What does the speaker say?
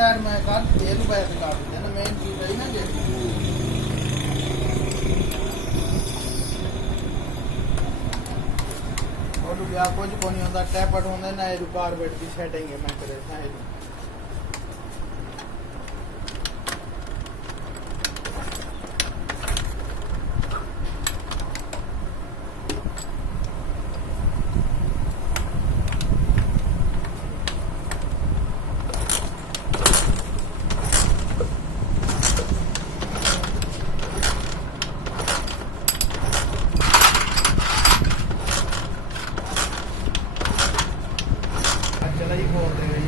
side ਮੈਂ ਕਰ ਇਹਨੂੰ ਬੈਕ ਕਰ ਦਿੰਦੇ ਨਾ ਮੇਨ ਚੀਜ਼ ਹੈ ਨਾ ਜੇ ਉਹ ਵੀ ਆ ਕੁਝ ਨਹੀਂ ਹੁੰਦਾ ਟੈਪਟ ਹੁੰਦਾ ਨਾ ਇਹ ਕਾਰਬੇਟ ਦੀ ਸੈਟਿੰਗ ਹੈ ਮੈਂ ਕਰੇ ਸਾਈਡ चला जी खोल दे